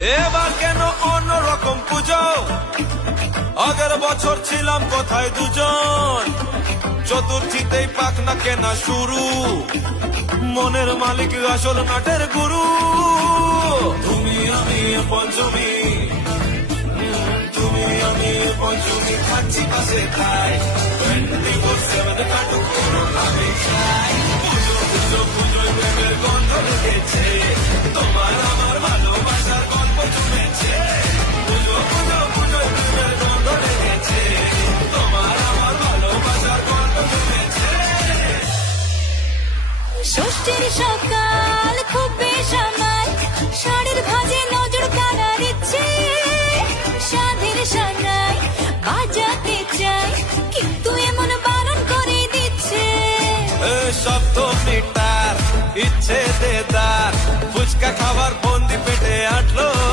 এবার কেন অন্যরকম পুজো? আগের বছর ছিলাম কোথায় দুজন, চতুর্থীতেই পাখনা কেনা শুরু, মনের মালিক আসল নাটের গুরু। তুমি আমি পঞ্চমী, তুমি আমি পঞ্চমী, খাচ্ছি পাশে তাই 24/7 কাটুক কোনো আমি চাই। পুজো পুজো পুজোয় প্রেমের গন্ধ লেগেছে, তোমার আমার ভালোবাসার গল্প জমেছে। পুজো পুজো পুজোয় প্রেমের গন্ধ লেগেছে, তোমার আমার ভালোবাসার গল্প জমেছে। ষষ্ঠীর সকাল খুব বেসামাল, শাড়ির ভাঁজে নজর কাড়ার ইচ্ছে, সাধের সানাই বাজাতে চাই কিন্তু এমন বারণ করে দিচ্ছে। সপ্তমীটার ইচ্ছে দেদার, ফুচকা খাবার